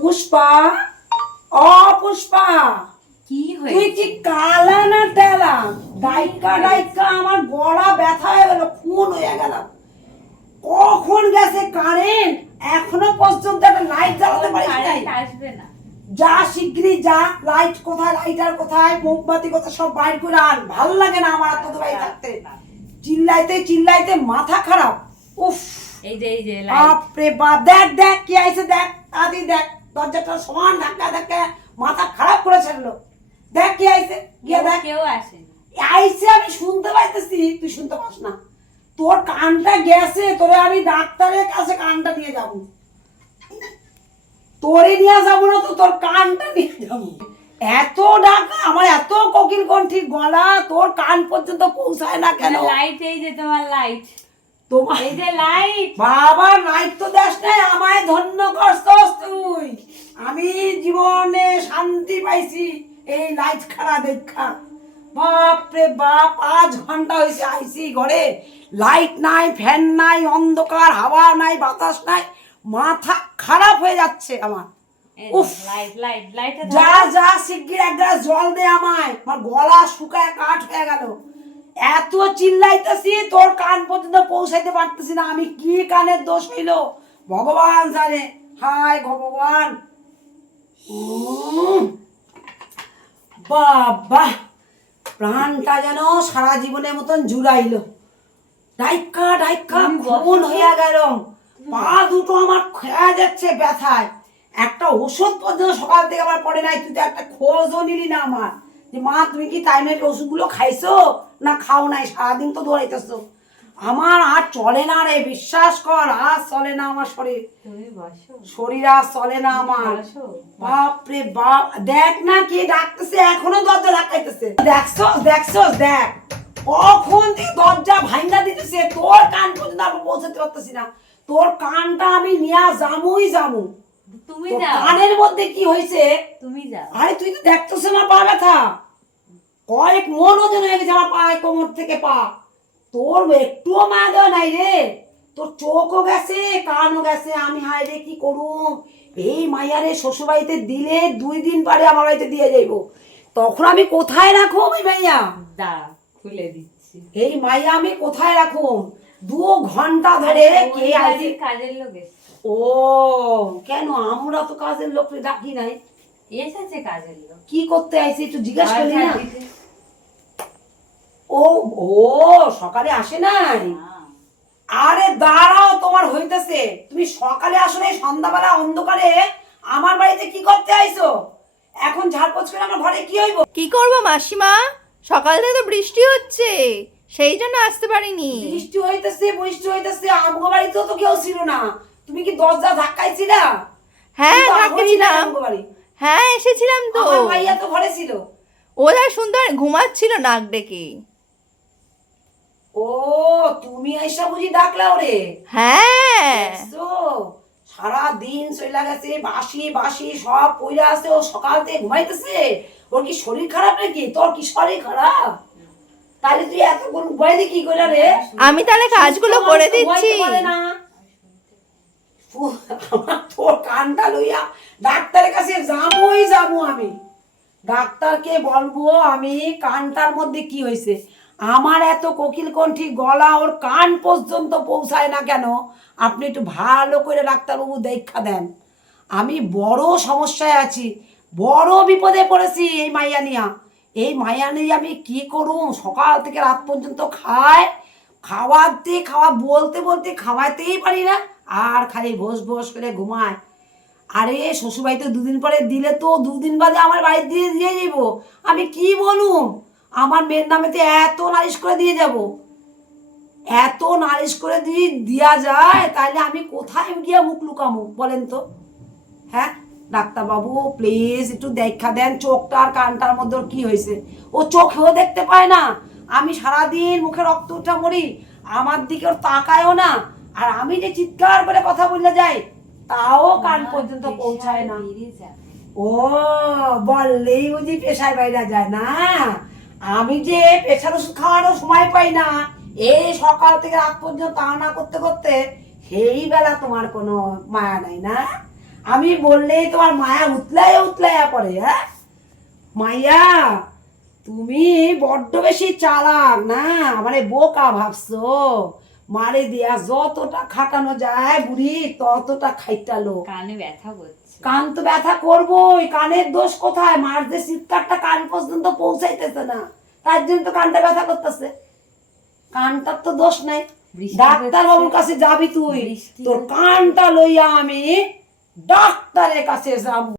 পুষ্পা, ও পুষ্পা, কি তুই হয়েছে? কি কালা না টেলা? ডাইকা ডাইকা আমার গলা ব্যথা হয়ে গেল, খুন হয়ে গেলাম। কখন গেছে কারেন্ট, এখনো পর্যন্ত একটা লাইট জ্বালাতে পারিস নাই? কারেন্ট আসবে না। যা শিগগিরই যা, লাইট কোথায়, লাইটার কোথায়, মোমবাতি কোথায়, সব বাইর করে আন। ভাল লাগে না আমার এত দূরে থাকতে, চিল্লাইতে চিল্লাইতে মাথা খারাপ। উফ, এই যে বাপরে বাপ, দেখ দেখ কি আইছে, দেখ আদি দেখ, দরজাটা সমান ধাক্কা ধাক্কা মাথা খারাপ করে ছাড়লো। দেখ কি আইছে, গিয়ে দেখ। কেউ আসেনি। আইছে, আমি শুনতে পাইতেছি, তুই শুনতে পাস না। তোর কানটা গেছে, তোরে আমি ডাক্তারের কাছে কানটা নিয়ে যাবো। তোরে নিয়ে যাবো না তো, তোর কানটা নিয়ে যাবো। এত ডাকা, আমার এত কোকিল কণ্ঠী গলা, তোর কান পর্যন্ত পৌঁছায় না কেন? লাইট, এই যে তোমার লাইট, তোমার এই যে লাইট। বাবা লাইট তো দেশ নাই, আমায় ধন্য করছস তুই। আমি জীবনে শান্তি পাইছি এই লাইট খাড়া দেখা। বাপরে বাপ, 5 ঘন্টা হয়েছে আইসি ঘরে, লাইট নাই, ফ্যান নাই, অন্ধকার, হাওয়া নাই, বাতাস নাই, মাথা খারাপ হয়ে যাচ্ছে আমার। উফ, লাইট লাইট লাইট। যা যা শিগগির এক গ্লাস জল দে আমায়, আমার গলা শুকায় কাঠ হয়ে গেল। এত চিল্লাইতেছি, তোর কান পর্যন্ত পৌঁছাইতে পারতেছি না। আমি কি কানের দোষ হইল ভগবান জানে। হায় ভগবান, বাবা, প্রাণটা যেন সারা জীবনের মতন জুড়াইলো। ডাইকা ডাইকা খুন হইয়া গেল, পা দুটো আমার খেয়া যাচ্ছে ব্যথায়। একটা ওষুধ পর্যন্ত সকাল থেকে আমার পড়ে নাই। তুই তো একটা খোঁজও নিলি না আমার, যে মা তুমি কি টাইমের ওষুধগুলো খাইছো না খাও নাই, সারাদিন তো দৌড়াইতেছো। আমার আর চলে না রে, বিশ্বাস কর, আর চলে না আমার শরীর। তুমি বসো, শরীর আর চলে না আমার। বসো। বাপরে বাপ, দেখ না কি ডাকতেছে, এখনো দরজা ধাক্কাইতেছে। দেখছো দেখছো, দেখ কখন থেকে দরজা ভাঙা দিতেছে, তোর কান পর্যন্ত আমি পৌঁছাতে পারতেছি না। তোর কানটা আমি নিয়ে যামুই যামু। তুমি তোর যাও, কানের মধ্যে কি হয়েছে? তুমি যাও। আরে তুই তো দেখতেছ আমার পা ব্যথা, কয়েক মন ওজন হয়ে গেছে আমার পায়ে, কোমর থেকে পা। তোর একটুও মা দেওয়া নাই রে, তোর চোখও গেছে, কানও গেছে। আমি হায় রে কি করুম, এই মাইয়ারে শ্বশুরবাড়িতে দিলে 2 দিন পরে আমার বাড়িতে দিয়ে যাইব, তখন আমি কোথায় রাখুম এই মাইয়া? দাঁড়া, খুলে দিচ্ছি। এই মাইয়া আমি কোথায় রাখুম? 2 ঘন্টা ধরে কে আইছে? কাজের লোক এসেছে। ও কেন, আমরা তো কাজের লোক ডাকি নাই। এসেছে কাজের লোক। কি করতে আইছে একটু জিজ্ঞাসা করি না? ও ও সকালে আসে নাই? আরে দাঁড়াও, তোমার হইতেছে, তুমি সকালে আসো নাই, সন্ধ্যাবেলা অন্ধকারে আমার বাড়িতে কি করতে আইছো? এখন ঝাড়পোছ করে আমার ঘরে কি হইব? কি করব মাসিমা, সকাল থেকে তো বৃষ্টি হচ্ছে, সেই জন্য আসতে পারিনি। বৃষ্টি হইতেছে, বৃষ্টি হইতেছে, আমগো বাড়িতেও তো কেউ ছিল না। তুমি কি দরজা ধাক্কাইছিলা? হ্যাঁ কিন্তু ধাক্কেছিলাম, আমগো বাড়ি, হ্যাঁ এসেছিলাম তো। আমার ভাইয়া তো ঘরে ছিল। ওরা সুন্দর ঘুমাচ্ছিল নাক ডেকে। ও তুমি আইসা বুঝি ডাকলা ওরে? হ্যাঁ দেখছো, সারা দিন চইলা গেছে, বাসি বাসি সব পইরা আছে, ও সকাল থেকে ঘুমাইতেছে। ওর কি শরীর খারাপ নাকি? তোর কি শরীর খারাপ? তাহলে তুই এত ঘুমাইলি কি করে রে? আমি তাহলে কাজগুলো সুস্থ করে মানুষ তো দিচ্ছি। ঘুমাইতে পারে না। আমার তোর কানটা লইয়া ডাক্তারের কাছে যাবোই যাবো আমি। ডাক্তারকে বলবো আমি কানটার মধ্যে কি হয়েছে। আমার এত কোকিল কণ্ঠী গলা, ওর কান পর্যন্ত পৌঁছায় না কেন? আপনি একটু ভালো করে ডাক্তারবাবু দেখা দেন। আমি বড় সমস্যায় আছি, বড় বিপদে পড়েছি এই মাইয়া নিয়া। এই মাইয়া নিয়ে আমি কি করুম? সকাল থেকে রাত পর্যন্ত খাওয়াতে বলতে বলতে খাওয়াতেই পারি না, আর খালি ভোস ভোস করে ঘুমায়। আরে শ্বশুরবাড়িতে 2 দিন পরে দিলে তো 2 দিন বাদে আমার বাড়ি দিয়ে যাব। আমি কি বলুম, আমার মেয়ের নামেতে এত নালিশ করে দিয়ে যাব, এত নালিশ করে দিয়ে দেওয়া যায়, তাহলে আমি কোথায় গিয়ে মুখ লুকামু বলেন তো? হ্যাঁ ডাক্তারবাবু প্লিজ একটু দেখা দেন, চোখটা আর কানটার মধ্যে ওর কি হয়েছে। ও চোখেও দেখতে পায় না, আমি সারাদিন মুখে রক্ত উঠা মরি, আমার দিকে ওর তাকায়ও না। আর আমি যে চিৎকার করে কথা বললে যাই, তাও কান পর্যন্ত পৌঁছায় না। ও বললেই বুঝি পেশায় বাইরে যায় না? আমি যে পেশার ওষুধ খাওয়ারও সময় পাই না, এই সকাল থেকে রাত পর্যন্ত তা না করতে করতে, সেই বেলা তোমার কোনো মায়া নাই না? আমি বললেই তোমার মায়া উতলাইয়া উতলাইয়া পড়ে। হ্যাঁ মাইয়া, তুমি বড্ড বেশি চালাক না, মানে বোকা ভাবছো। মারে দিয়া যতটা খাটানো যায় বুড়ি ততটা খাইটালো। কানে ব্যথা করছে। কান তো ব্যথা করবোই, কানের দোষ কোথায়? মার যে চিৎকারটা কান পর্যন্ত পৌঁছাইতেছে না, তার জন্য তো কানটা ব্যথা করতেছে। কানটার তো দোষ নাই। বৃষ্টি ডাক্তার হচ্ছে। বাবুর কাছে যাবি তুই, বৃষ্টি তোর হচ্ছে। কানটা লইয়া আমি ডাক্তারের কাছে যাবো।